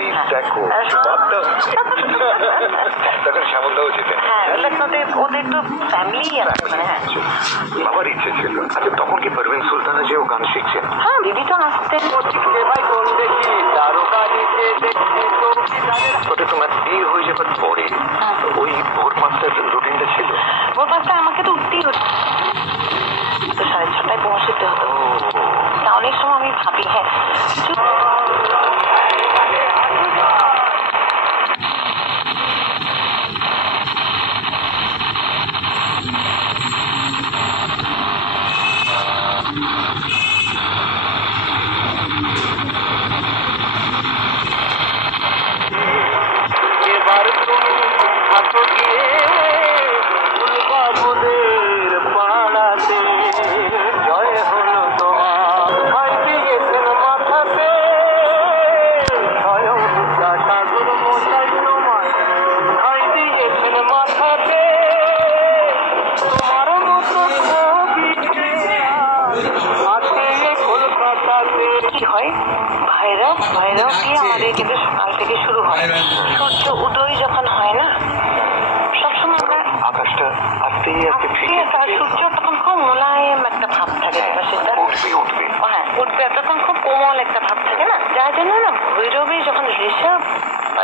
ওই দেখো তখন শ্যামলদাও যেতেন। হ্যাঁ, ওদের তো ফ্যামিলি আছে। হ্যাঁ, আমার ইচ্ছে ছিল। আচ্ছা, তখন কি পারভিন সুলতানা যেও গান শিখছেন? হ্যাঁ, দিদি তো আসতেন। তোমার বিয়ে হয়ে যাবার পরে ওই ভোর 5টার রুটিনটা ছিল? ভোর 5টায় আমাকে তো উঠতেই হতো, 6:30টায় পৌঁছতে হতো। তা অনেক সময় আমি ভাবি, হ্যাঁ ভৈরব দিয়ে আমাদের কিন্তু সকাল থেকে শুরু হয়। সূর্য উদয় যখন হয় না, সবসময় আমরা আকাশটা আস্তে আস্তে সূর্য তখন খুব মোলায়েম একটা ভাব থাকে, উঠবে হ্যাঁ উঠবে, তখন খুব কোমল একটা ভাব থাকে না, যার জন্য না ভৈরবে যখন ঋষভ বা